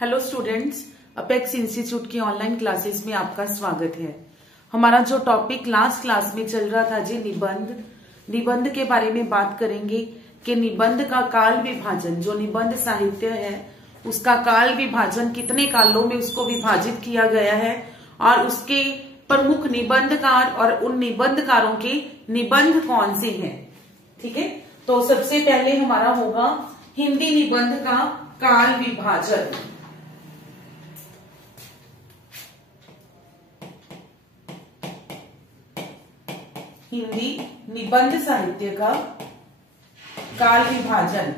Hello students, apex institute की online classes में आपका स्वागत है। हमारा जो टॉपिक लास्ट क्लास में चल रहा था जी निबंध के बारे में बात करेंगे कि निबंध का काल विभाजन, जो निबंध साहित्य है उसका काल विभाजन कितने कालों में उसको विभाजित किया गया है और उसके प्रमुख निबंधकार और उन निबंधकारों के निबंध कौन से हैं। ठीक है, तो सबसे पहले हमारा होगा हिंदी निबंध का काल विभाजन। हिंदी निबंध साहित्य का काल विभाजन।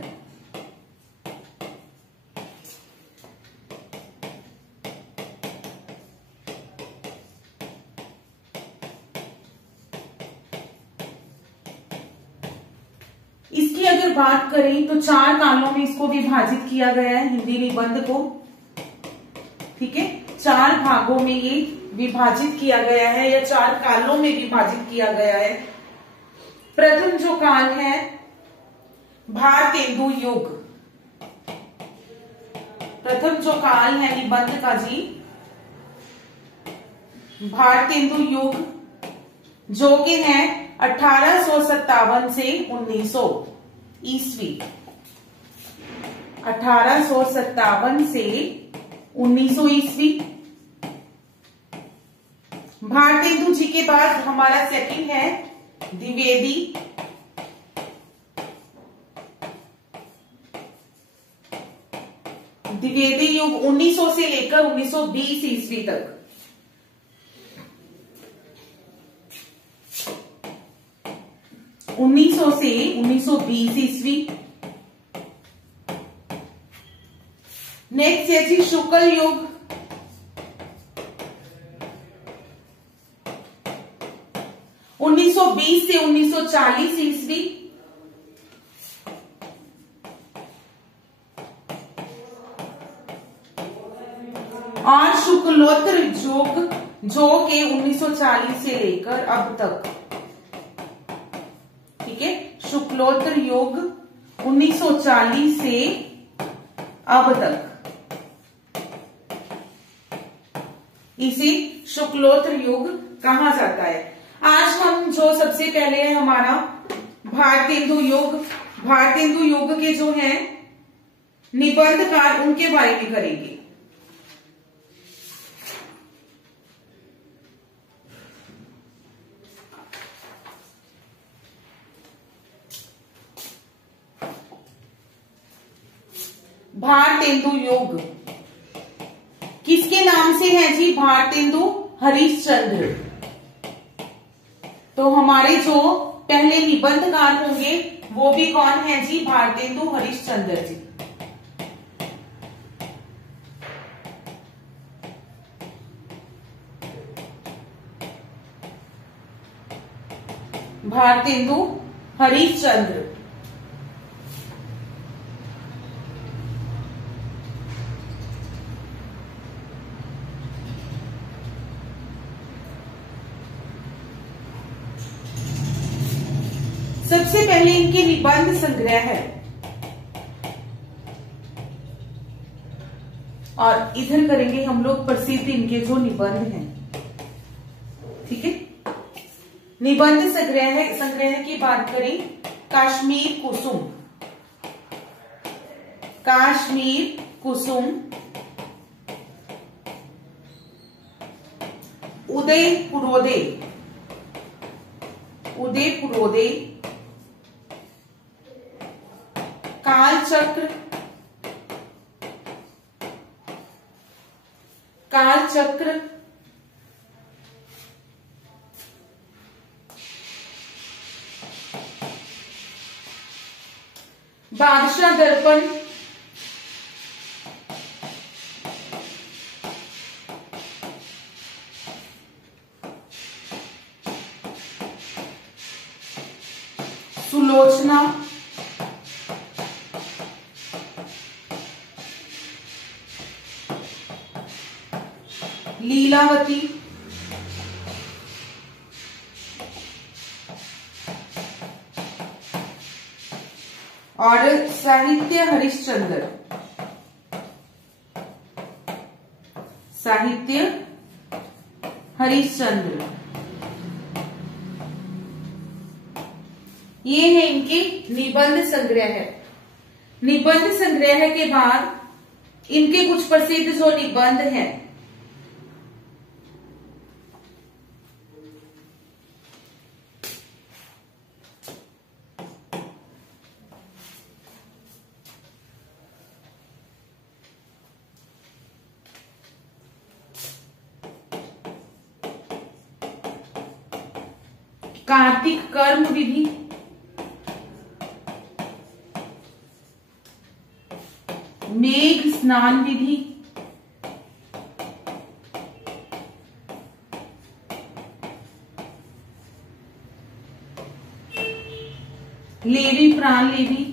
इसकी अगर बात करें तो 4 कालों में इसको विभाजित किया गया है हिंदी निबंध को। ठीक है, 4 भागों में ये विभाजित किया गया है या 4 कालों में विभाजित किया गया है। प्रथम जो काल है भारतेंदु युग। प्रथम जो काल है निबंध का जी भारतेंदु युग, जो कि है 1857 से 1900 ईस्वी। 1857 से 1900 ईस्वी। भारतेंदु जी के बाद हमारा सेकंड है द्विवेदी। द्विवेदी युग 1900 से लेकर 1920 ईस्वी तक। उन्नीस से 1920 ईस्वी। नेक्स्ट है जी शुक्ल युग। 1920 से 1940 ईस्वी। और शुक्लोत्तर युग, जो कि 1940 से लेकर अब तक। ठीक है, शुक्लोत्तर युग 1940 से अब तक, इसे शुक्लोत्तर युग कहा जाता है। आज हम जो सबसे पहले है हमारा भारतेंदु युग, भारतेंदु युग के जो है निबंधकार उनके बारे में करेंगे। भारतेंदु युग किसके नाम से है जी? भारतेंदु हरिश्चंद्र। तो हमारे जो पहले निबंधकार होंगे वो भी कौन है जी? भारतेंदु हरिश्चंद्र जी। भारतेंदु हरिश्चंद्र। सबसे पहले इनके निबंध संग्रह है और इधर करेंगे हम लोग प्रसिद्ध इनके जो निबंध हैं। ठीक है, निबंध संग्रह की बात करें, कश्मीर कुसुम, कश्मीर कुसुम, उदय पुरोदय, उदय पुरोदय, कालचक्र, कालचक्र, बादशाह दर्पण, सुलोचना, लीलावती, और साहित्य हरिश्चंद्र। साहित्य हरिश्चंद्र। ये है इनके निबंध संग्रह। निबंध संग्रह के बाद इनके कुछ प्रसिद्ध जो निबंध हैं, कार्तिक कर्म विधि, मेघ स्नान विधि, लेवी प्राण लेवी,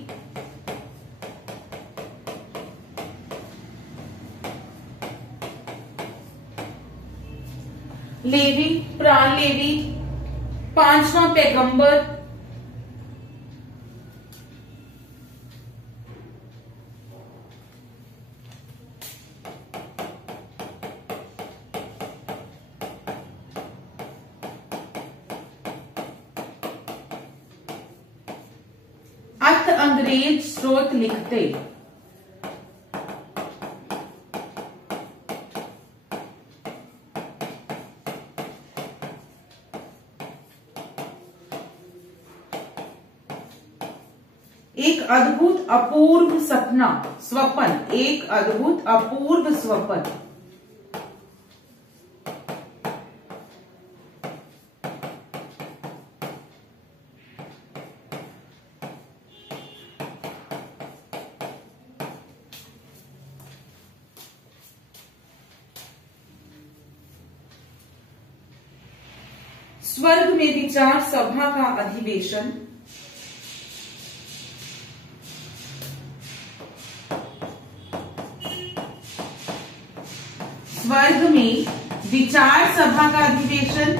लेवी प्राण लेवी, पांचवा पैगंबर, अथ अंग्रेज स्रोत लिखते। एक अद्भुत अपूर्व सपना, स्वपन, एक अद्भुत अपूर्व स्वपन। स्वर्ग में विचार सभा का अधिवेशन, स्वर्ग में विचार सभा का अधिवेशन,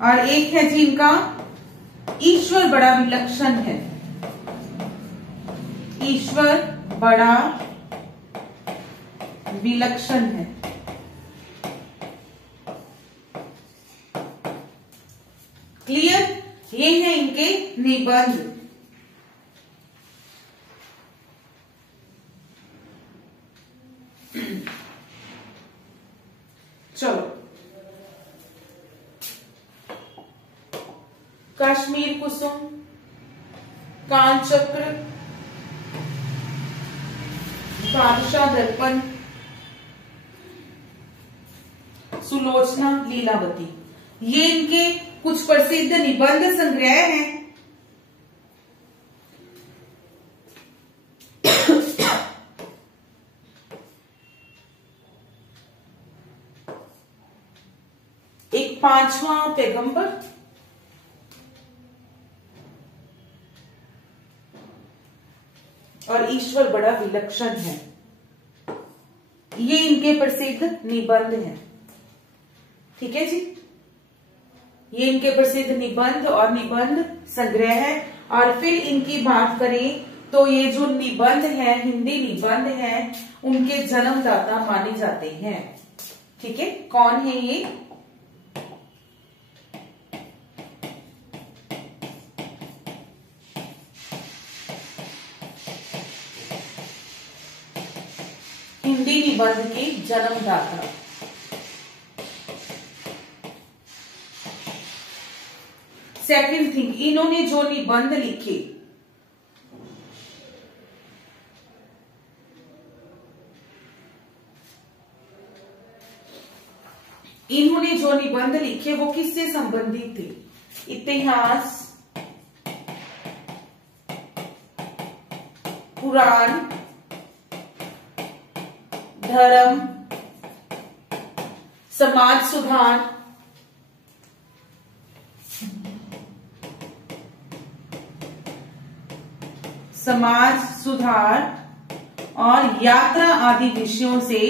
और एक है जिनका ईश्वर बड़ा विलक्षण है। ईश्वर बड़ा विलक्षण है। क्लियर? ये है इनके निबंध। चलो, कश्मीर कुसुम, कालचक्र, बादशाह दर्पण, सुलोचना, लीलावती, ये इनके कुछ प्रसिद्ध निबंध संग्रह हैं। एक पांचवा पैगंबर, और ईश्वर बड़ा विलक्षण है। ये इनके प्रसिद्ध निबंध हैं। ठीक है जी, ये इनके प्रसिद्ध निबंध और निबंध संग्रह है। और फिर इनकी बात करें तो ये जो निबंध है, हिंदी निबंध है, उनके जन्मदाता माने जाते हैं। ठीक है, कौन है ये? हिंदी निबंध के जन्मदाता। सेकंड थिंग, इन्होंने जो निबंध लिखे, इन्होंने जो निबंध लिखे वो किससे संबंधित थे? इतिहास, पुराण, धर्म, समाज सुधार, समाज सुधार और यात्रा आदि विषयों से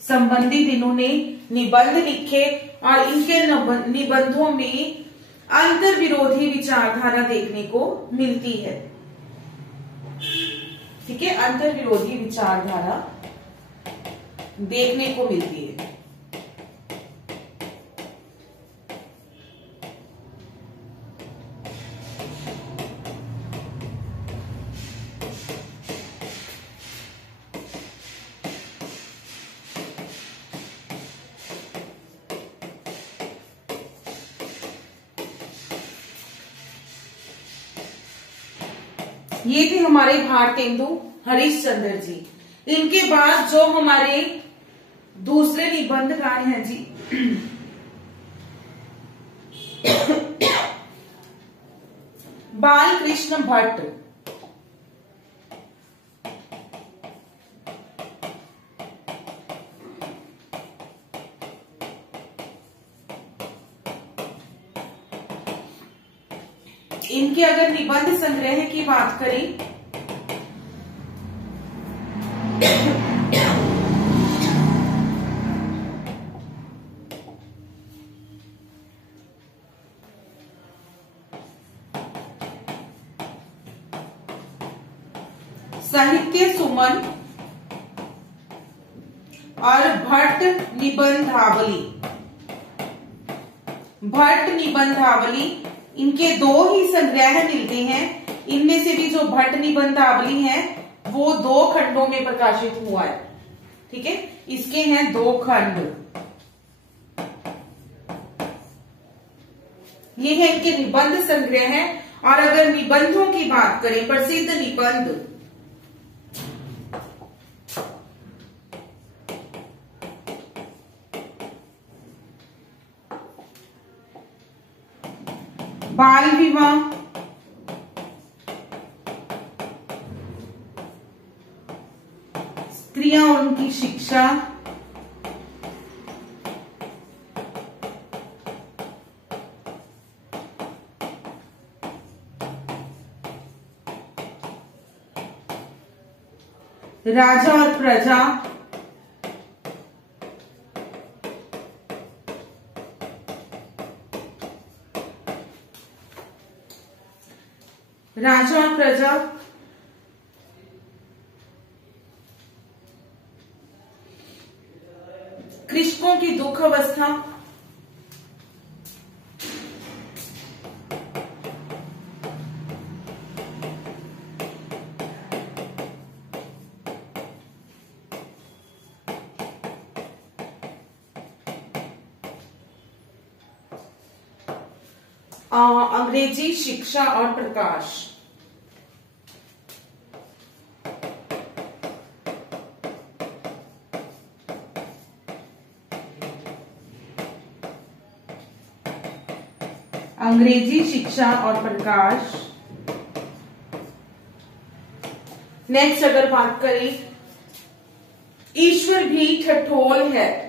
संबंधित इन्होंने निबंध लिखे और इनके निबंधों में अंतर विरोधी विचारधारा देखने को मिलती है। ठीक है, अंतर विरोधी विचारधारा देखने को मिलती है। ये थे हमारे भारतेंदु हरिश्चंद्र जी। इनके बाद जो हमारे दूसरे निबंधकार हैं जी, बालकृष्ण भट्ट। इनके अगर निबंध संग्रह की बात करें साहित्य सुमन और भट्ट निबंधावली। भट्ट निबंधावली, इनके दो ही संग्रह मिलते हैं। इनमें से भी जो भट्ट निबंधावली है वो 2 खंडों में प्रकाशित हुआ है। ठीक है, इसके हैं 2 खंड। ये है इनके निबंध संग्रह है। और अगर निबंधों की बात करें, प्रसिद्ध निबंध, बाल विवाह, स्त्रियां और उनकी शिक्षा, राजा और प्रजा, राजा और प्रजा, कृषकों की दुख अवस्था, अंग्रेजी शिक्षा और प्रकाश। अंग्रेजी शिक्षा और प्रकाश। नेक्स्ट अगर बात करें, ईश्वर भी ठठोल है।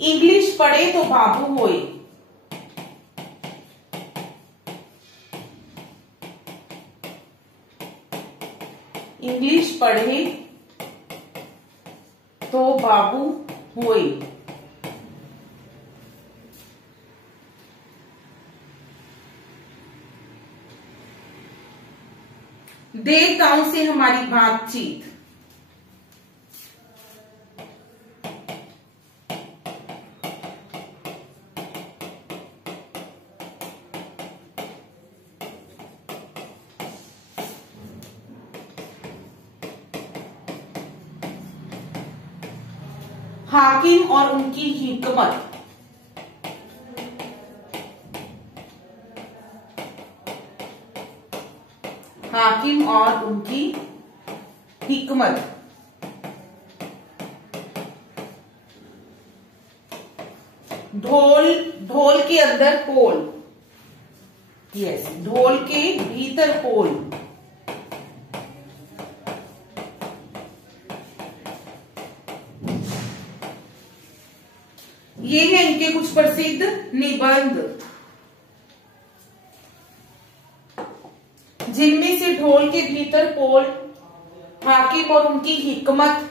इंग्लिश पढ़े तो बाबू होए। इंग्लिश पढ़े तो बाबू हुए। देवताओं से हमारी बातचीत। हाकिम और उनकी हिकमत। हाकिम और उनकी हिकमत। ढोल, ढोल के अंदर पोल। यस, ढोल के भीतर पोल। ये है इनके कुछ प्रसिद्ध निबंध, जिनमें से ढोल के भीतर पोल, हाकिम और उनकी हिकमत,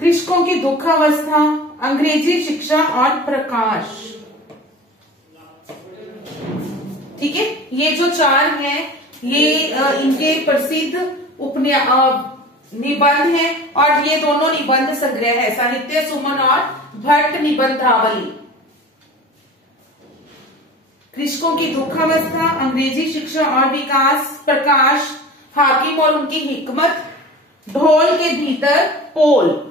कृषकों की दुखावस्था, अंग्रेजी शिक्षा और प्रकाश। ठीक है, ये जो चार हैं ये इनके प्रसिद्ध निबंध हैं और ये दोनों निबंध संग्रह है, साहित्य सुमन और भट्ट निबंधावली। कृषकों की दुखावस्था, अंग्रेजी शिक्षा और विकास, प्रकाश, हाकिम और उनकी हिकमत, ढोल के भीतर पोल।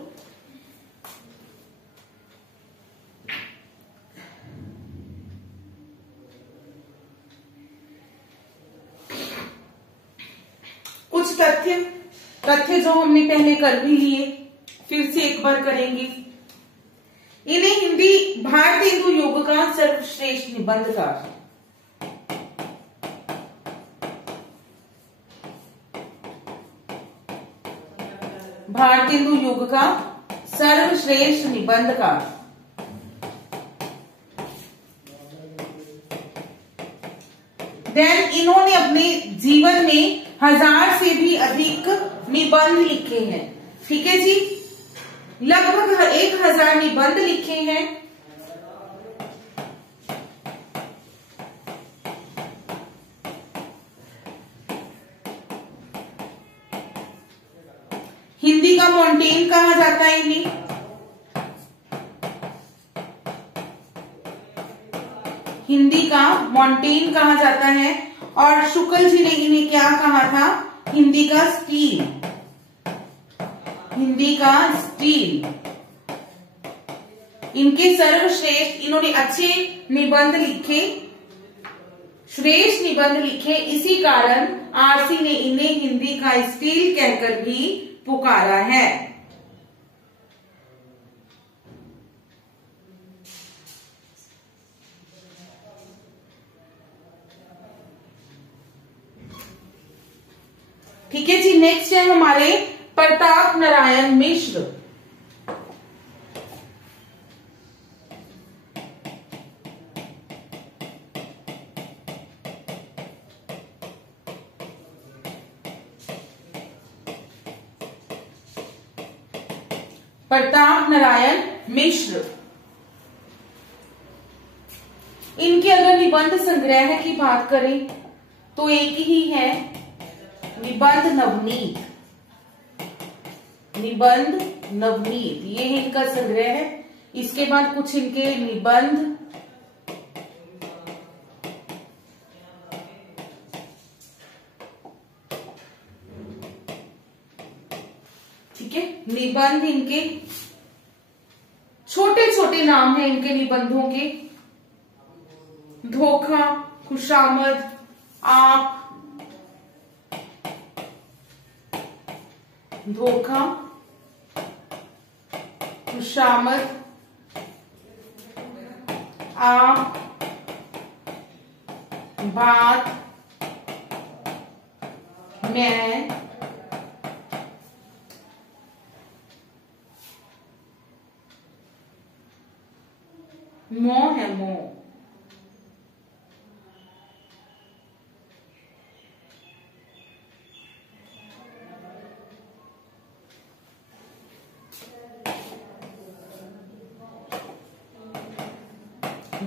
कुछ तथ्य जो हमने पहले कर भी लिए, फिर से एक बार करेंगे। इन्हें भारतीय हिंदू युग का सर्वश्रेष्ठ निबंधकार, भारतीय हिंदू युग का सर्वश्रेष्ठ निबंधकार। देन इन्होंने अपने जीवन में 1000 से भी अधिक निबंध लिखे हैं। ठीक है जी, लगभग 1000 निबंध लिखे हैं। हिंदी का मॉन्टेन कहा जाता है इन्हें। हिंदी का मॉन्टेन कहा जाता है और शुक्ल जी ने इन्हें क्या कहा था? हिंदी का स्टील, हिंदी का स्टील। इनके सर्वश्रेष्ठ, इन्होंने अच्छे निबंध लिखे, श्रेष्ठ निबंध लिखे, इसी कारण आरसी ने इन्हें हिंदी का स्टील कहकर भी पुकारा है। ठीक है जी, नेक्स्ट है हमारे प्रताप नारायण मिश्र। प्रताप नारायण मिश्र, इनके अगर निबंध संग्रह की बात करें तो एक ही है, निबंध नवनीत। निबंध नवनीत ये है इनका संग्रह है। इसके बाद कुछ इनके निबंध, ठीक है, निबंध इनके छोटे छोटे नाम हैं इनके निबंधों के, धोखा, खुशामद, आप, धोखा, खुशामद, आप, बात, मैं, मोह है मोह।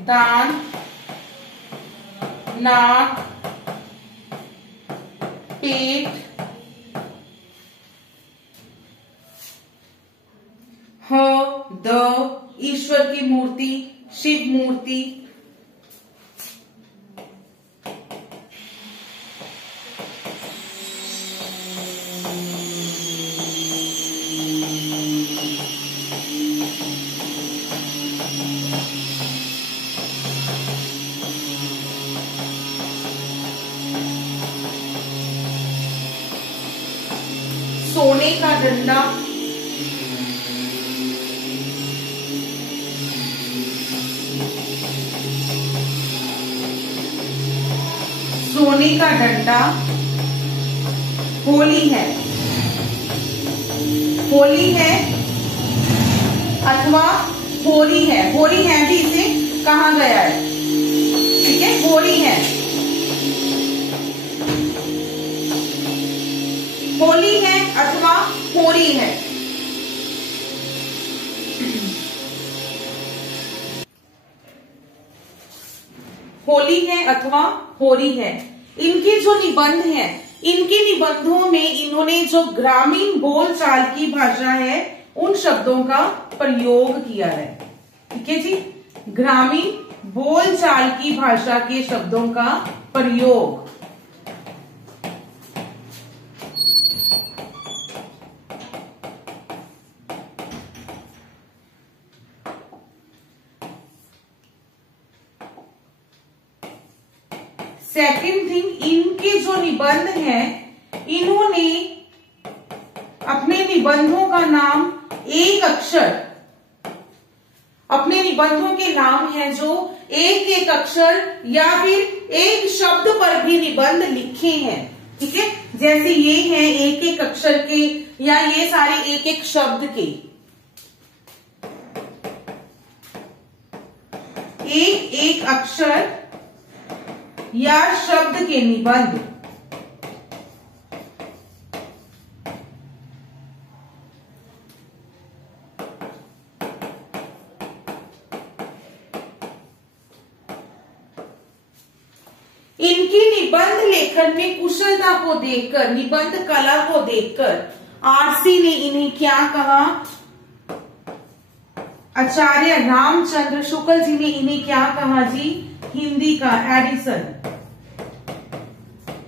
दान, नाक, पेट, द, ईश्वर की मूर्ति, शिव मूर्ति, सोने का डंडा, सोने का डंडा, होली है, होली है अथवा होली है। होली है भी इसे कहा गया है, ठीक है, होली है, होली है अथवा होली है। होली है अथवा होली है। इनके जो निबंध हैं, इनके निबंधों में इन्होंने जो ग्रामीण बोलचाल की भाषा है उन शब्दों का प्रयोग किया है, ठीक है जी, ग्रामीण बोलचाल की भाषा के शब्दों का प्रयोग। सेकंड थिंग, इनके जो निबंध हैं, इन्होंने अपने निबंधों का नाम एक अक्षर, अपने निबंधों के नाम हैं जो एक एक अक्षर या फिर एक शब्द पर भी निबंध लिखे हैं, ठीक है, जैसे ये हैं एक एक अक्षर के या ये सारे एक एक शब्द के, एक एक अक्षर या शब्द के निबंध। इनकी निबंध लेखन में कुशलता को देखकर, निबंध कला को देखकर आरसी ने इन्हें क्या कहा? आचार्य रामचंद्र शुक्ल जी ने इन्हें क्या कहा जी? हिंदी का एडिसन,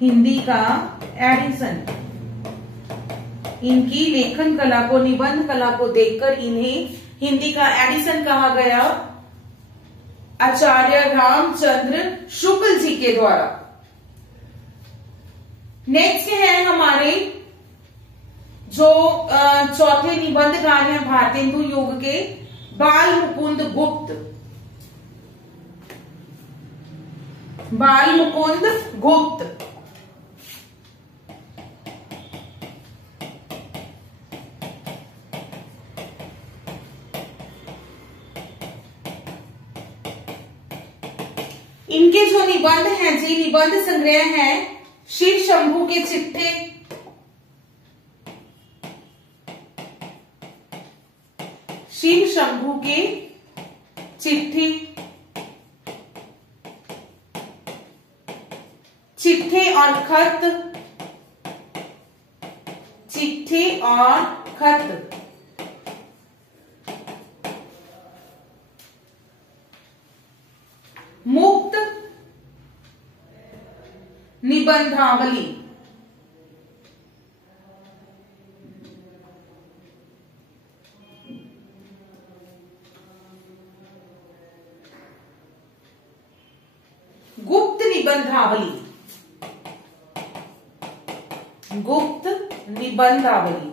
हिंदी का एडिसन। इनकी लेखन कला को, निबंध कला को देखकर इन्हें हिंदी का एडिसन कहा गया आचार्य रामचंद्र शुक्ल जी के द्वारा। नेक्स्ट है हमारे जो चौथे निबंधकार हैं भारतेंदु युग के, बाल मुकुंद गुप्त। बाल मुकुंद गुप्त इनके जो निबंध हैं जी, निबंध संग्रह है शिव शंभू के चिट्ठे, शिव शंभू के चिट्ठे, चिट्ठे और खत, चिट्ठे और खत, मुक्त निबंधावली, गुप्त निबंधावली, गुप्त निबंधावली।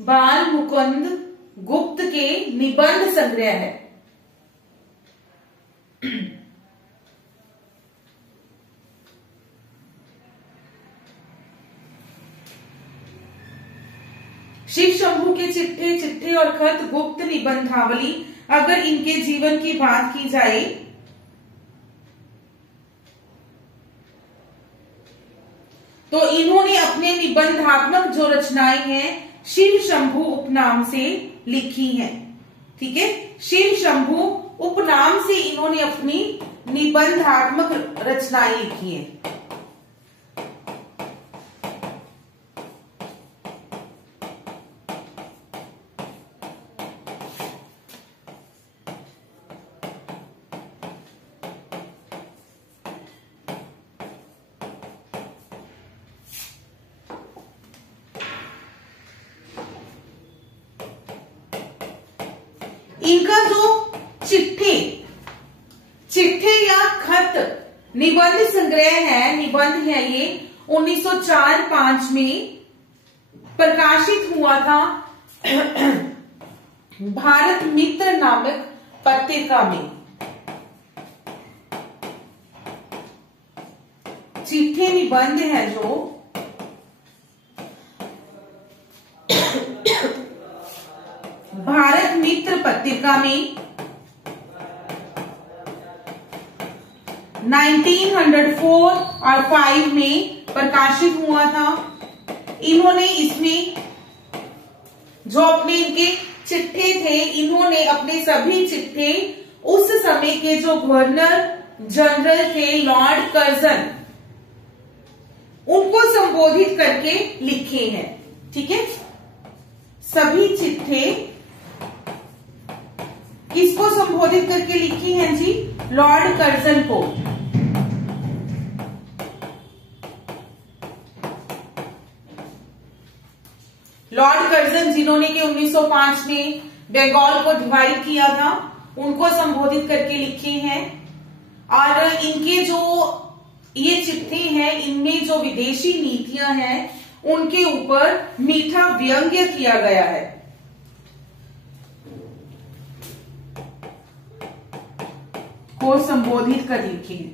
बाल मुकुंद गुप्त के निबंध संग्रह है। शिव शंभू के चिट्ठे, चिट्ठे और खत, गुप्त निबंधावली। अगर इनके जीवन की बात की जाए तो इन्होंने अपने निबंधात्मक जो रचनाएं हैं शिव शंभू उपनाम से लिखी हैं, ठीक है, शिव शंभू उपनाम से इन्होंने अपनी निबंधात्मक रचनाएं लिखी हैं। इनका जो चिट्ठे, चिट्ठे या खत निबंध संग्रह है, निबंध है, ये 1904-5 में प्रकाशित हुआ था भारत मित्र नाम पत्रिका में चिट्ठी निबंध है जो भारत मित्र पत्रिका में 1904 और 5 में प्रकाशित हुआ था। इन्होंने इसमें जो अपने इनके चिट्ठे थे, इन्होंने अपने सभी चिट्ठे उस समय के जो गवर्नर जनरल थे लॉर्ड कर्जन, उनको संबोधित करके लिखे हैं। ठीक है, सभी चिट्ठे किसको संबोधित करके लिखी हैं जी? लॉर्ड कर्जन को। लॉर्ड कर्जन जिन्होंने कि 1905 में बंगाल को डिवाइड किया था, उनको संबोधित करके लिखे हैं। और इनके जो ये चिट्ठी हैं, इनमें जो विदेशी नीतियां हैं उनके ऊपर मीठा व्यंग्य किया गया है। को संबोधित कर लिखे हैं।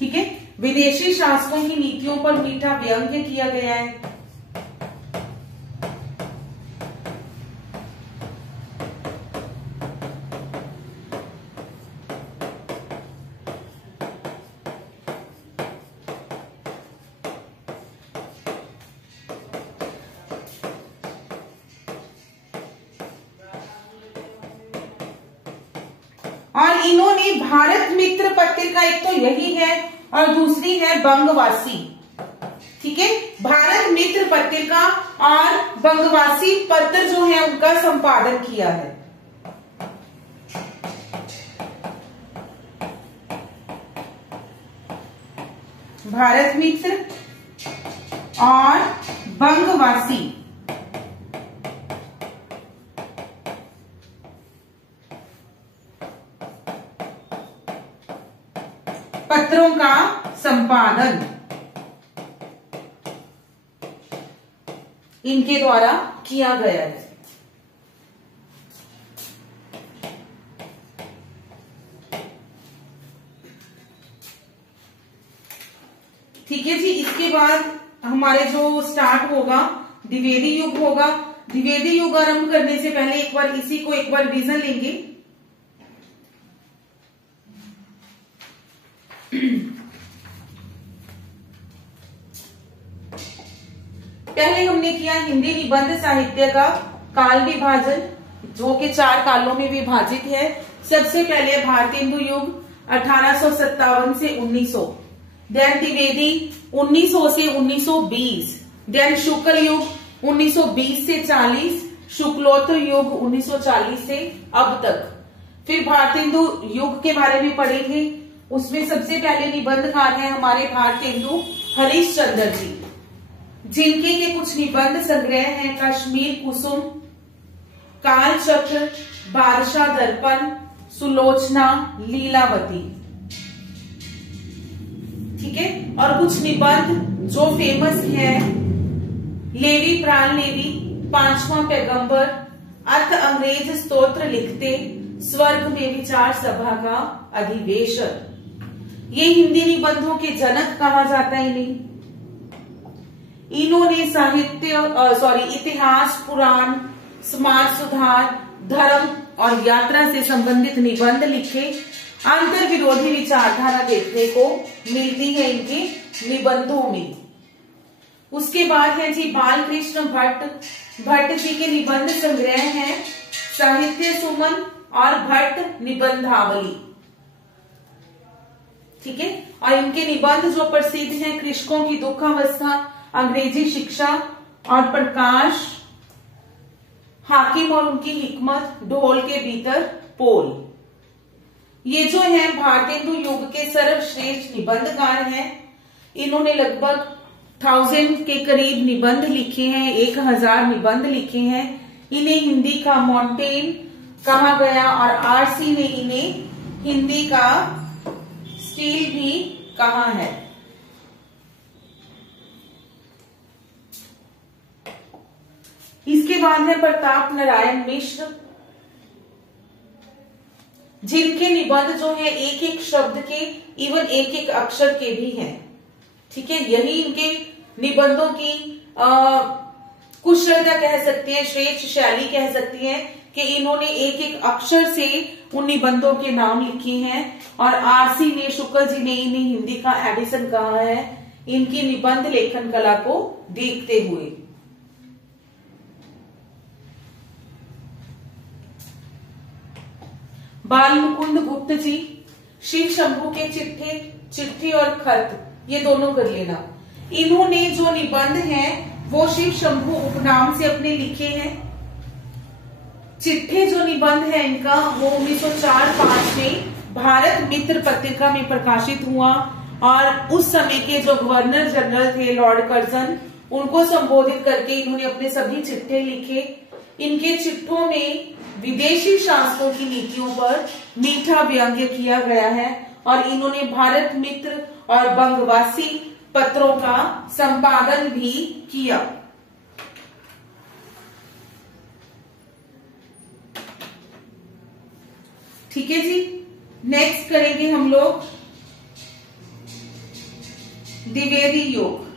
ठीक है, विदेशी शासकों की नीतियों पर मीठा व्यंग्य किया गया है। और इन्होंने भारत मित्र पत्रिका, एक तो यही है और दूसरी है बंगवासी। ठीक है, भारत मित्र पत्रिका और बंगवासी पत्र जो है उनका संपादन किया है। भारत मित्र और बंगवासी पत्रों का संपादन इनके द्वारा किया गया है। ठीक है जी, इसके बाद हमारे जो स्टार्ट होगा द्विवेदी युग होगा। द्विवेदी युग आरंभ करने से पहले एक बार इसी को एक बार रिवीजन लेंगे। पहले हमने किया हिंदी निबंध साहित्य का काल विभाजन, जो कि 4 कालों में विभाजित है। सबसे पहले भारतेंदु युग 1857 से 1900, देन द्विवेदी 1900 से 1920, देन शुक्ल युग 1920 से 40, शुक्लोत्तर युग 1940 से अब तक। फिर भारतेंदु युग के बारे में पढ़ेंगे। उसमें सबसे पहले निबंधकार हैं हमारे भारतेंदु हरिश्चंद्र जी, जिनके के कुछ निबंध संग्रह हैं कश्मीर कुसुम, काल चक्र, बादशाह दर्पण, सुलोचना, लीलावती। ठीक है, और कुछ निबंध जो फेमस है, लेवी प्राण लेवी, 5वां पैगंबर, अर्थ अंग्रेज स्तोत्र लिखते, स्वर्ग में विचार सभा का अधिवेशन। ये हिंदी निबंधों के जनक कहा जाता है इन्हें। इन्होंने इतिहास, पुराण, समाज सुधार, धर्म और यात्रा से संबंधित निबंध लिखे। अंतर विरोधी विचारधारा देखने को मिलती है इनके निबंधों में। उसके बाद है जी बालकृष्ण भट्ट। भट्ट जी के निबंध संग्रह हैं साहित्य सुमन और भट्ट निबंधावली। ठीक है, और इनके निबंध जो प्रसिद्ध हैं कृषकों की दुखावस्था, अंग्रेजी शिक्षा और प्रकाश, हाकिम और उनकी हिकमत, ढोल के भीतर पोल। ये जो है भारतेंदु युग के सर्वश्रेष्ठ निबंधकार हैं। इन्होंने लगभग 1000 के करीब निबंध लिखे हैं, 1000 निबंध लिखे हैं। इन्हें हिंदी का मॉन्टेन कहा गया और आरसी ने इन्हें हिंदी का स्टील भी कहा है। इसके बाद है प्रताप नारायण मिश्र, जिनके निबंध जो है एक एक शब्द के, इवन एक एक अक्षर के भी हैं। ठीक है, यही इनके निबंधों की कुशलता कह सकते हैं, श्रेष्ठ शैली कह सकती है कि इन्होंने एक एक अक्षर से उन निबंधों के नाम लिखे हैं। और आरसी ने, शुक्ल जी ने इन्हें हिंदी का एडिसन कहा है इनकी निबंध लेखन कला को देखते हुए। बाल मुकुंद गुप्त जी, शिव शंभू के चिट्ठी और खत, ये दोनों कर लेना। इन्होंने जो निबंध हैं वो शिव शंभू उपनाम से अपने लिखे हैं। चिट्ठे जो निबंध है इनका वो 1904-5 में भारत मित्र पत्रिका में प्रकाशित हुआ और उस समय के जो गवर्नर जनरल थे लॉर्ड कर्जन, उनको संबोधित करके इन्होंने अपने सभी चिट्ठे लिखे। इनके चिट्ठों में विदेशी शासकों की नीतियों पर मीठा व्यंग्य किया गया है और इन्होंने भारत मित्र और बंगवासी पत्रों का संपादन भी किया। ठीक है जी, नेक्स्ट करेंगे हम लोग द्विवेदी योग।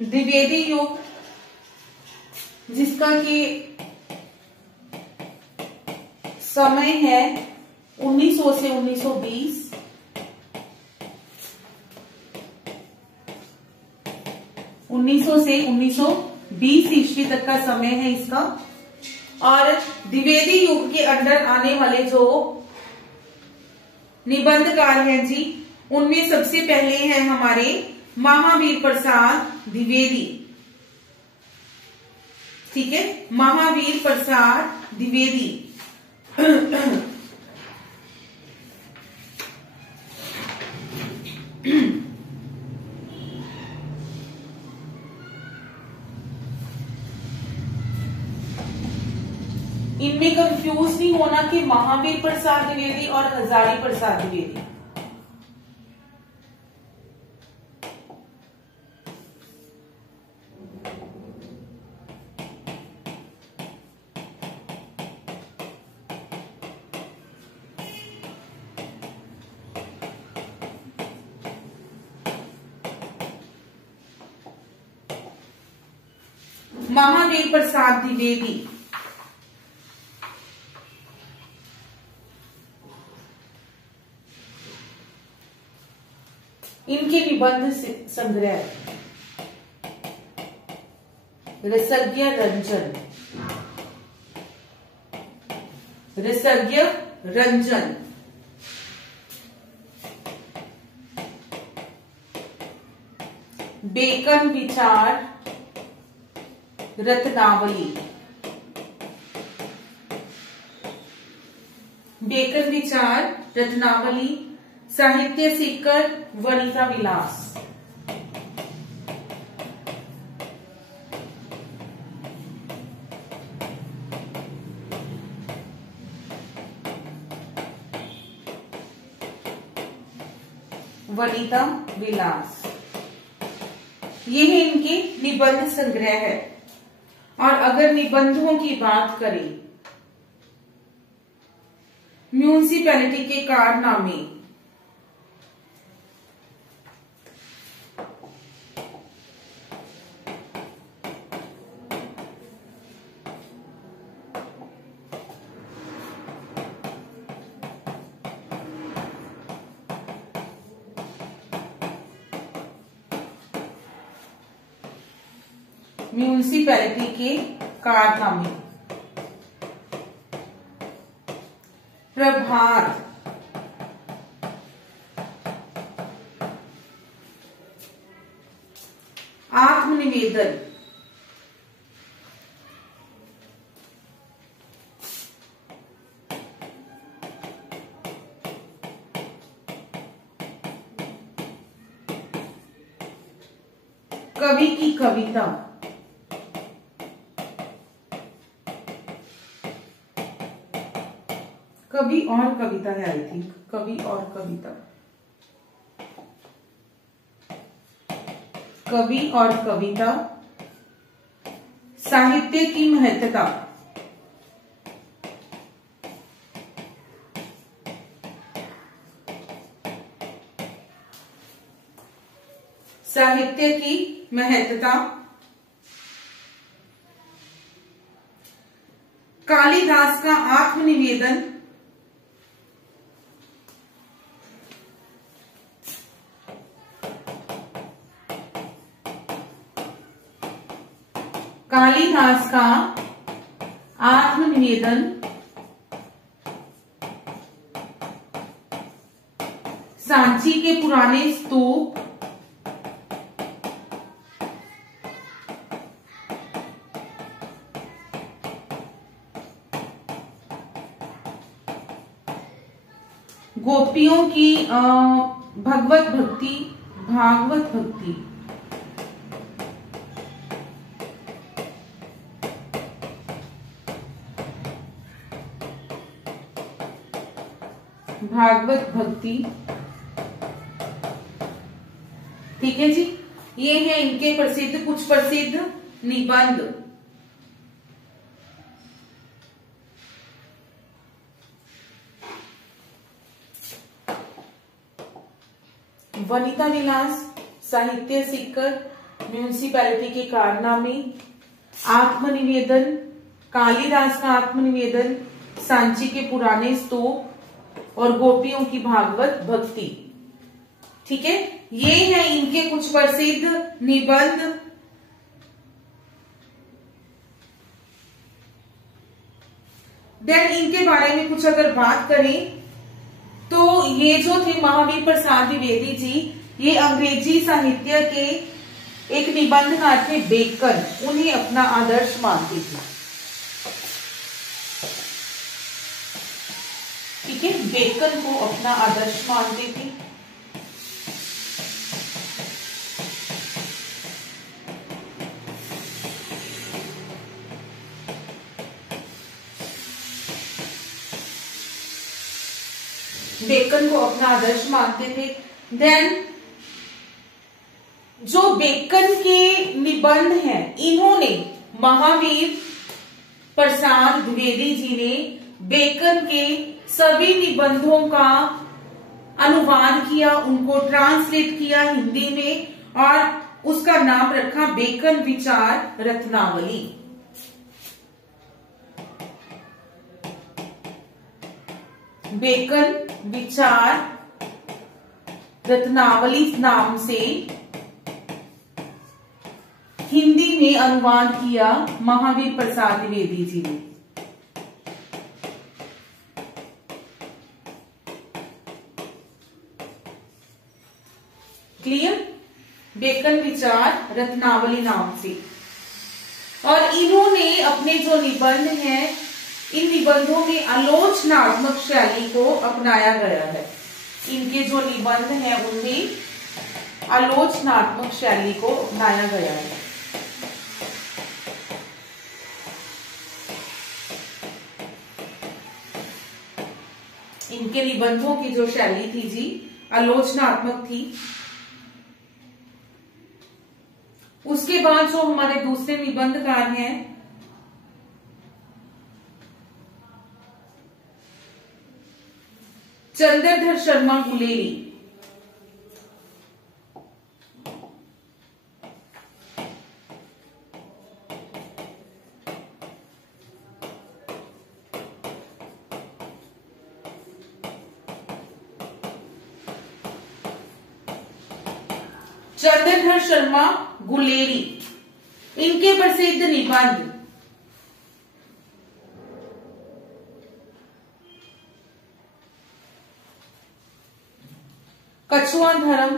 द्विवेदी योग, जिसका कि समय है 1900 से 1920, 1900 से 1920 ईस्वी तक का समय है इसका। और द्विवेदी युग के अंडर आने वाले जो निबंधकार हैं जी, उनमें सबसे पहले हैं हमारे महावीर प्रसाद द्विवेदी। ठीक है, महावीर प्रसाद द्विवेदी। इनमें कंफ्यूज नहीं होना कि महावीर प्रसाद द्विवेदी और हजारी प्रसाद द्विवेदी। महावीर प्रसाद द्विवेदी इनके निबंध संग्रह रसज्ञ रंजन, रसज्ञ रंजन, बेकन विचार रत्नावली, बेकन विचार रत्नावली, साहित्य सीकर वनिता विलास। वनिता विलास, ये है इनके निबंध संग्रह है। और अगर निबंधों की बात करें, म्यूनिसिपैलिटी के कारनामे, म्यूनिसिपैलिटी के कारनामे, प्रभात, आत्मनिवेदन। कवि की कविता। कवि और कविता है, आई थिंक कवि और कविता। कवि और कविता। साहित्य की महत्ता। साहित्य की महत्ता। कालिदास का आत्मनिवेदन। कालिदास का आत्मनिवेदन। सांची के पुराने स्तूप। गोपियों की भगवत भक्ति, भागवत भक्ति। भागवत भक्ति। ठीक है जी, ये है इनके प्रसिद्ध, कुछ प्रसिद्ध निबंध। वनिता विलास, साहित्य सीकर, म्यूनिसिपैलिटी के कारनामे, आत्मनिवेदन, कालिदास का आत्मनिवेदन, सांची के पुराने स्तूप और गोपियों की भागवत भक्ति। ठीक है, ये है इनके कुछ प्रसिद्ध निबंध। देन इनके बारे में कुछ अगर बात करें तो ये जो थे महावीर प्रसाद द्विवेदी जी, ये अंग्रेजी साहित्य के एक निबंधकार थे बेकन, उन्हें अपना आदर्श मानते थे। ठीक है, बेकन को अपना आदर्श मानते थे। बेकन को अपना आदर्श मानते थे। देन जो बेकन के निबंध हैं, इन्होंने महावीर प्रसाद द्विवेदी जी ने बेकन के सभी निबंधों का अनुवाद किया, उनको ट्रांसलेट किया हिंदी में और उसका नाम रखा बेकन विचार रत्नावली। बेकन विचार रत्नावली नाम से हिंदी में अनुवाद किया महावीर प्रसाद द्विवेदी जी ने। क्लियर? बेकन विचार रत्नावली नाम से। और इन्होंने अपने जो निबंध हैं, इन निबंधों में आलोचनात्मक शैली को अपनाया गया है। इनके जो निबंध हैं उनमें आलोचनात्मक शैली को अपनाया गया है। इनके निबंधों की जो शैली थी जी, आलोचनात्मक थी। उसके बाद जो हमारे दूसरे निबंधकार हैं, चंद्रधर शर्मा गुलेरी। चंद्रधर शर्मा गुलेरी, इनके प्रसिद्ध निबंध कछुआ धर्म,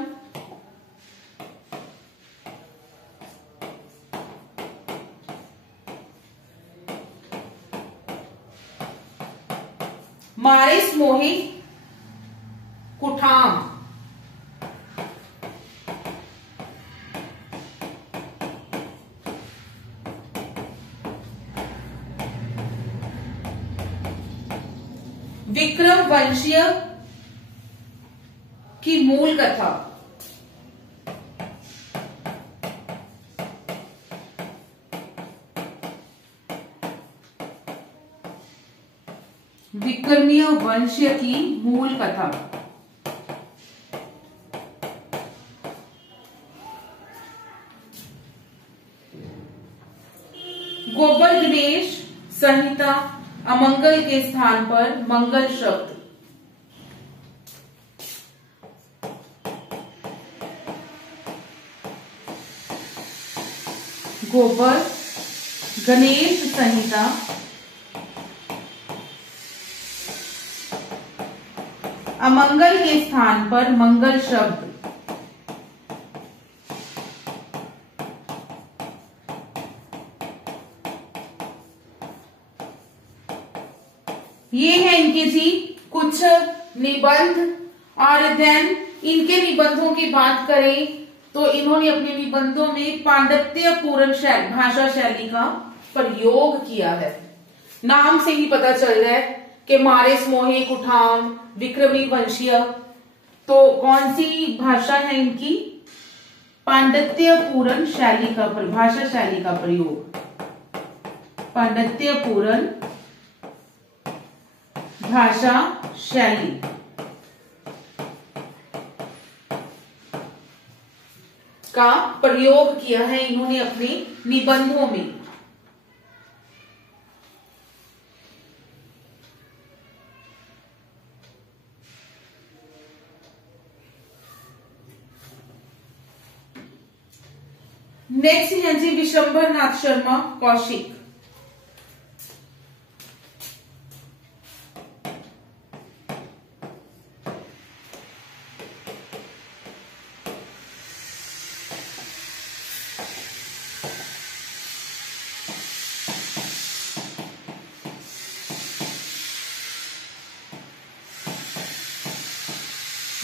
मारिस मोहे कुठाम, विक्रम वंशीय की मूल कथा, विक्रमीय वंश की मूल कथा, गोबर गणेश संहिता अमंगल के स्थान पर मंगल शब्द, गोबर गणेश संहिता अमंगल के स्थान पर मंगल शब्द, ये है इनके जी कुछ निबंध। और देन इनके निबंधों की बात करें तो इन्होंने अपने निबंधों में पांडित्य पूर्ण भाषा शैली का प्रयोग किया है। नाम से ही पता चल रहा है कि मारिस मोहे कुठाम, विक्रमी वंशीय, तो कौन सी भाषा है इनकी? पांडित्य पूर्ण शैली का, भाषा शैली का प्रयोग, पांडित्य पूर्ण भाषा शैली। का प्रयोग किया है इन्होंने अपने निबंधों में। नेक्स्ट है जी विशंबर नाथ शर्मा कौशिक।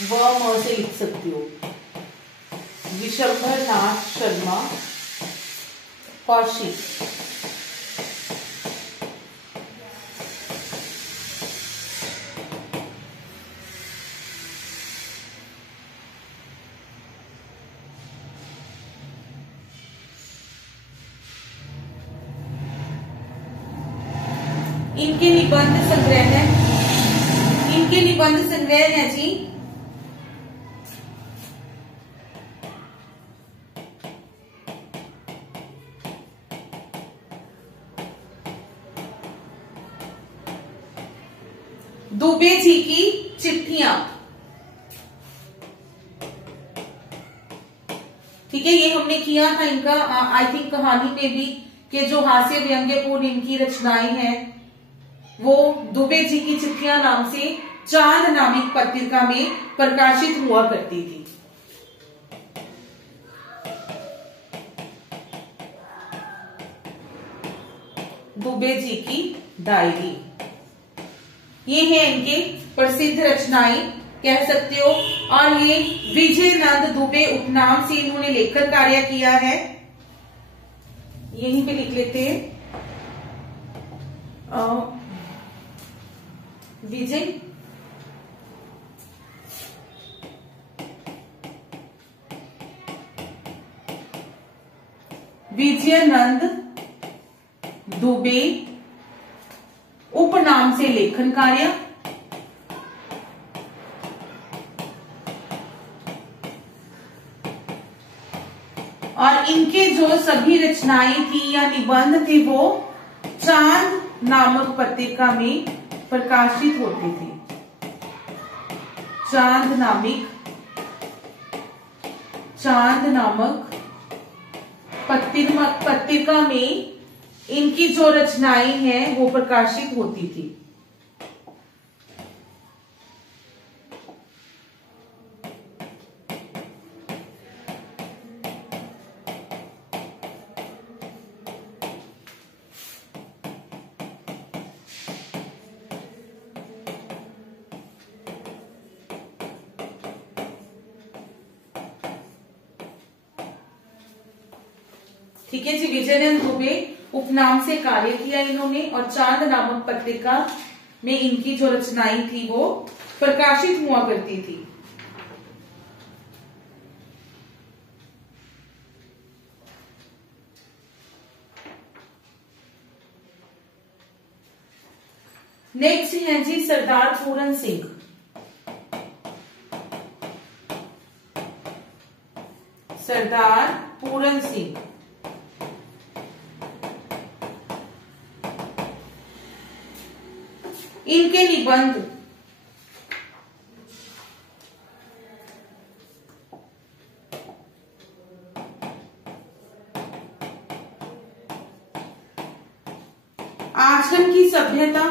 म से लिख सकती हो, विशंबर नाथ शर्मा कौशिक। इनके निबंध संग्रह है, इनके निबंध संग्रह है जी दुबे जी की चिट्ठियां। ठीक है, ये हमने किया था इनका आई थिंक कहानी में भी, कि जो हास्य व्यंग्यपूर्ण इनकी रचनाएं हैं वो दुबे जी की चिट्ठियां नाम से चांद नामक पत्रिका में प्रकाशित हुआ करती थी। दुबे जी की डायरी, ये है इनके प्रसिद्ध रचनाएं कह सकते हो। और ये विजय नंद दुबे उपनाम से इन्होंने लेखन कार्य किया है, यहीं पे लिख लेते हैं विजय विजयानंद दुबे उपनाम से लेखन कार्य। और इनके जो सभी रचनाएं थी या निबंध थे वो चांद नामक पत्रिका में प्रकाशित होते थे। चांद नामक पत्रिका में इनकी जो रचनाएं हैं वो प्रकाशित होती थी। ठीक है जी। विजयनंद दुबे उपनाम से कार्य किया इन्होंने और चांद नामक पत्रिका में इनकी जो रचनाएं थी वो प्रकाशित हुआ करती थी। नेक्स्ट है जी सरदार पूरन सिंह। सरदार पूरन सिंह इनके निबंध आश्रम की सभ्यता,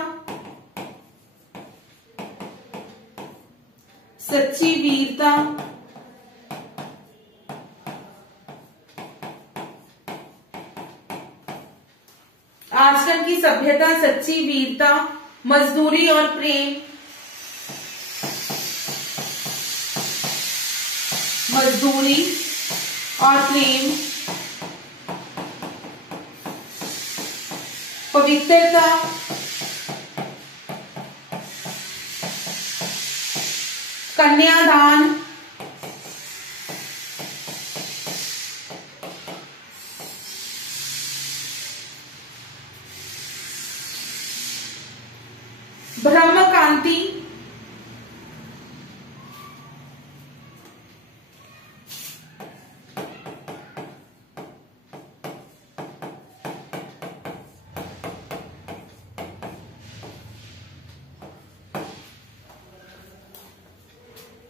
सच्ची वीरता, आश्रम की सभ्यता, सच्ची वीरता, मजदूरी और प्रेम, मजदूरी और प्रेम, पवित्रता, कन्यादान, ब्रह्म कांति,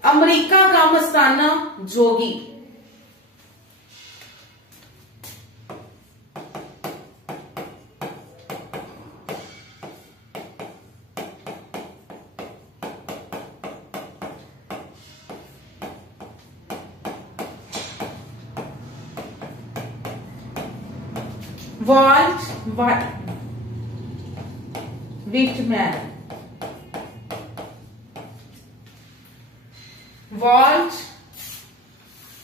अमेरिका का मस्ताना जोगी, वॉल्ट विटमैन, वॉल्ट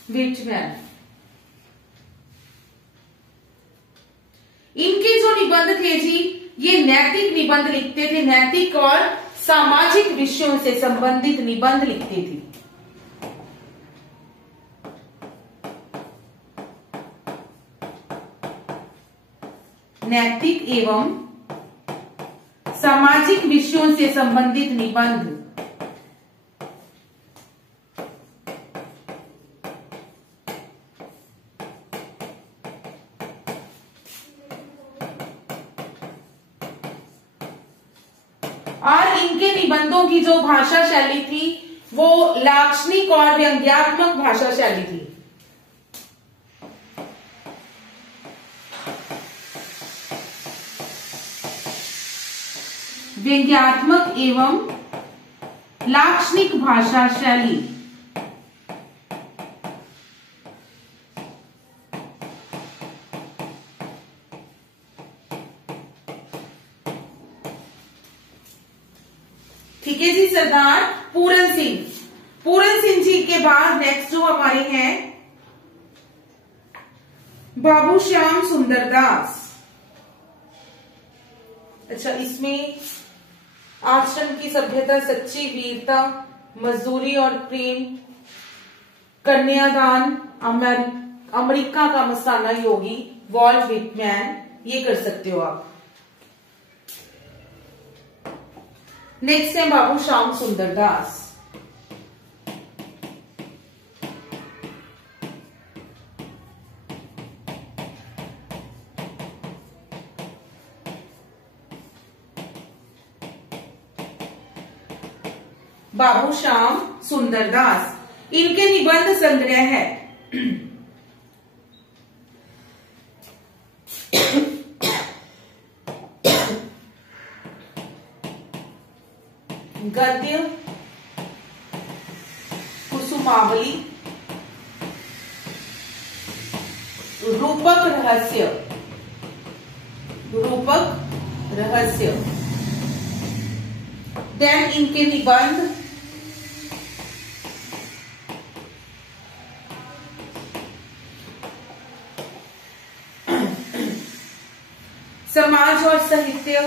विटमैन। इनके जो निबंध थे जी ये नैतिक निबंध लिखते थे, नैतिक और सामाजिक विषयों से संबंधित निबंध लिखते थे। नैतिक एवं सामाजिक विषयों से संबंधित निबंध। और इनके निबंधों की जो भाषा शैली थी वो लाक्षणिक और व्यंग्यात्मक भाषा शैली थी। व्यंग्यात्मक एवं लाक्षणिक भाषा शैली। ठीक है जी। सरदार पूरन सिंह, पूरन सिंह जी के बाद नेक्स्ट जो हमारे हैं बाबू श्याम सुंदर दास। अच्छा, इसमें आश्रम की सभ्यता, सच्ची वीरता, मजदूरी और प्रेम, कन्यादान, अमेरिका का मस्ताना योगी, वॉल्ट विटमैन, ये कर सकते हो आप। नेक्स्ट है बाबू श्याम सुंदर दास। बाबू श्याम सुंदर दास, इनके निबंध संग्रह है गद्य, कुसुमावली, रूपक रहस्य, रूपक रहस्य। देन इनके निबंध समाज और साहित्य,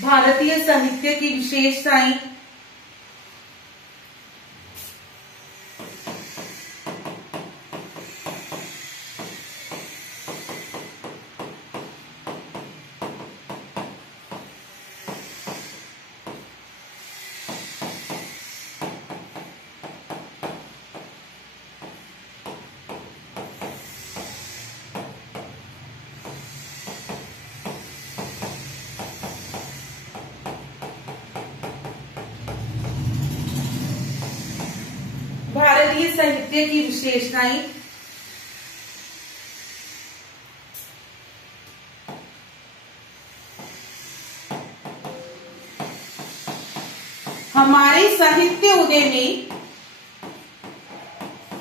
भारतीय साहित्य की विशेषताएं, भारतीय साहित्य की विशेषताएं, हमारे साहित्य उदय में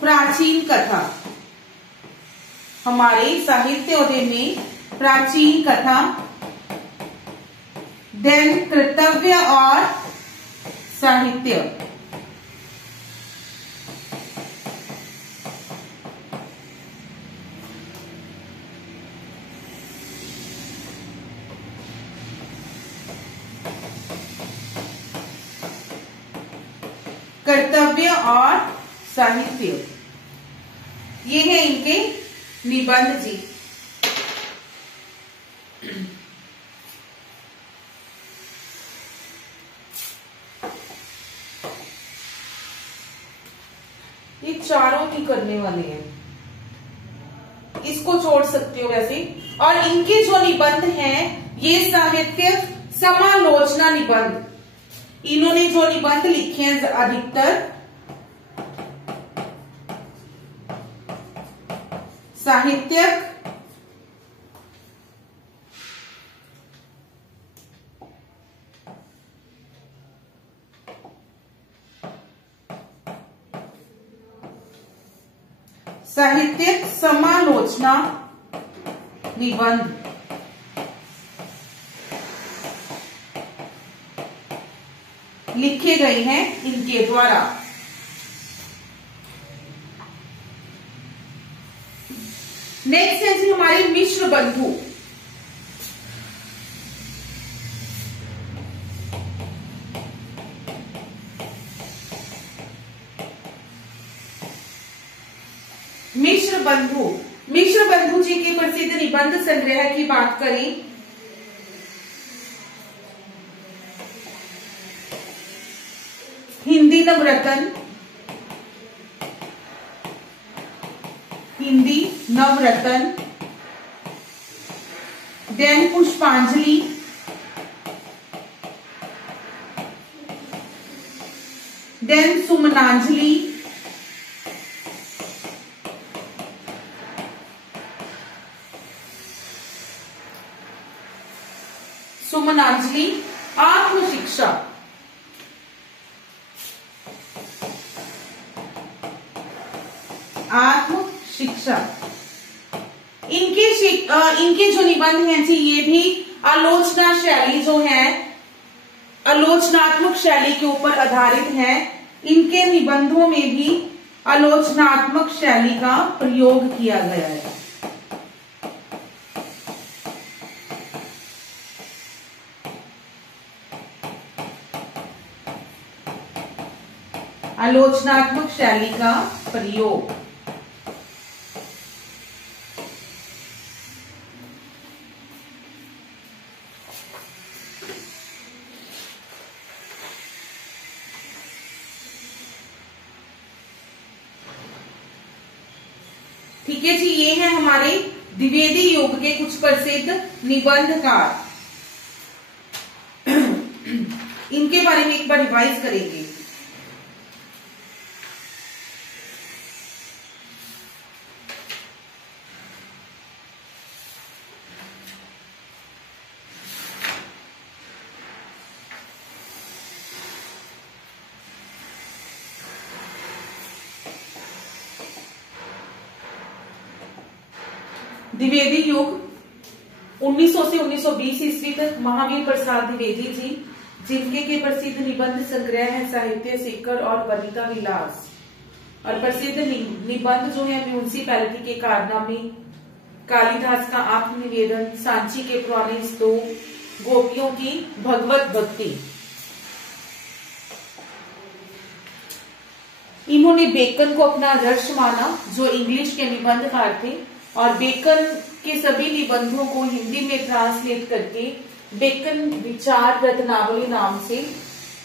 प्राचीन कथा, हमारे साहित्य उदय में प्राचीन कथा, देन कर्तव्य और साहित्य, कर्तव्य और साहित्य, ये है इनके निबंध जी। ये चारों ही करने वाले हैं, इसको छोड़ सकते हो वैसे। और इनके जो निबंध हैं ये साहित्य समालोचना निबंध, इन्होंने जो निबंध लिखे हैं अधिकतर साहित्यक साहित्यिक समालोचना निबंध, लिखे गए हैं इनके द्वारा। नेक्स्ट है जी हमारी मिश्र बंधु। मिश्र बंधु, मिश्र बंधु जी के प्रसिद्ध निबंध संग्रह की बात करें हिंदी नवरत्न, हिंदी नवरत्न, देन पुष्पांजलि, देन सुमनांजलि, सुमनांजलि, आत्मशिक्षा, आत्मशिक्षा। इनके जो निबंध हैं जी ये भी आलोचना शैली जो है, आलोचनात्मक शैली के ऊपर आधारित है। इनके निबंधों में भी आलोचनात्मक शैली का प्रयोग किया गया है। आलोचनात्मक शैली का प्रयोग। ठीक है जी, ये है हमारे द्विवेदी युग के कुछ प्रसिद्ध निबंधकार। इनके बारे में एक बार रिवाइज करेंगे। द्विवेदी युग 1900 से 1920 ईस्वी तक महावीर प्रसाद द्विवेदी जी, जिनके के प्रसिद्ध निबंध संग्रह है साहित्य सीकर और वनिता विलास, और प्रसिद्ध निबंध जो है म्यूनिसिपैलिटी के कारनामे, कालिदास का आत्मनिवेदन, सांची के पुराने स्तूप, गोपियों की भगवत भक्ति। इन्होंने बेकन को अपना आदर्श माना, जो इंग्लिश के निबंधकार थे, और बेकन के सभी निबंधों को हिंदी में ट्रांसलेट करके बेकन विचार रत्नावली नाम से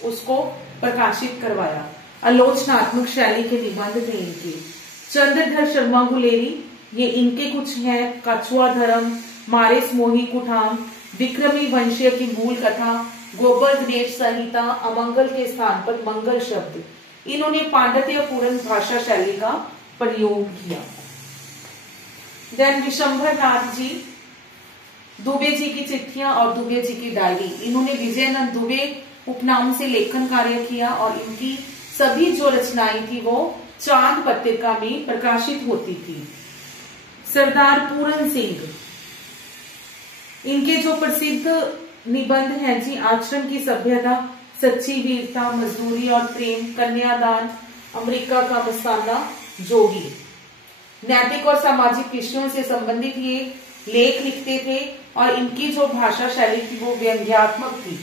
उसको प्रकाशित करवाया। आलोचनात्मक शैली के निबंध थे इनके। चंद्रधर शर्मा गुलेरी, ये इनके कुछ हैं। कछुआ धर्म, मारेस मोही कुठाम, विक्रमी वंशीय की मूल कथा, गोबर गणेश संहिता, अमंगल के स्थान पर मंगल शब्द। इन्होंने पांडित्य पूर्ण भाषा शैली का प्रयोग किया। देन विशंभर नाथ जी, दुबे जी की चिट्ठियां और दुबे जी की डायरी। इन्होंने विजयनंद दुबे उपनाम से लेखन कार्य किया और इनकी सभी जो रचनाएं थी वो चांद पत्रिका में प्रकाशित होती थी। सरदार पूरन सिंह, इनके जो प्रसिद्ध निबंध हैं जी, आश्रम की सभ्यता, सच्ची वीरता, मजदूरी और प्रेम, कन्यादान, अमेरिका का मस्ताना, जोगी। नैतिक और सामाजिक विषयों से संबंधित ये लेख लिखते थे और इनकी जो भाषा शैली थी वो व्यंग्यात्मक थी।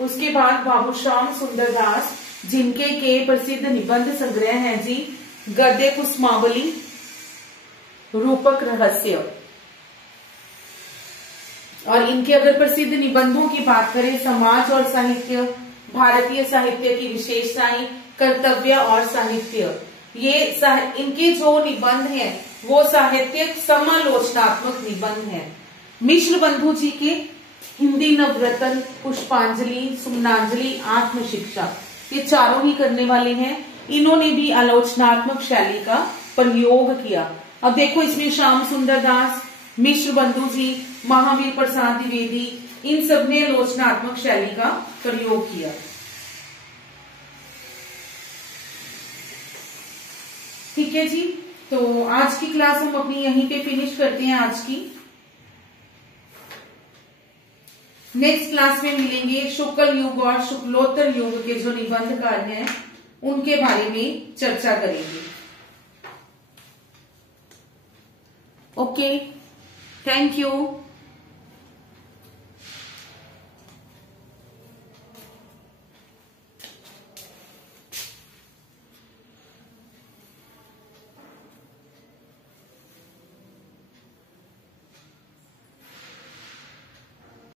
उसके बाद बाबू श्याम सुंदर दास, जिनके के प्रसिद्ध निबंध संग्रह हैं जी, गद्य कुसुमावली, रूपक रहस्य। और इनके अगर प्रसिद्ध निबंधों की बात करें, समाज और साहित्य, भारतीय साहित्य की विशेषताएं, कर्तव्य और साहित्य, ये इनके जो निबंध हैं वो साहित्यिक समालोचनात्मक निबंध हैं। मिश्र बंधु जी के हिंदी नवरत्न, पुष्पांजलि, सुमनांजलि, आत्मशिक्षा, ये चारों ही करने वाले हैं। इन्होंने भी आलोचनात्मक शैली का प्रयोग किया। अब देखो इसमें श्याम सुंदर दास, मिश्र बंधु जी, महावीर प्रसाद द्विवेदी, इन सब ने आलोचनात्मक शैली का प्रयोग किया। ठीक है जी, तो आज की क्लास हम अपनी यहीं पे फिनिश करते हैं आज की। नेक्स्ट क्लास में मिलेंगे। शुक्ल युग और शुक्लोत्तर युग के जो निबंधकार हैं उनके बारे में चर्चा करेंगे। Okay, thank you.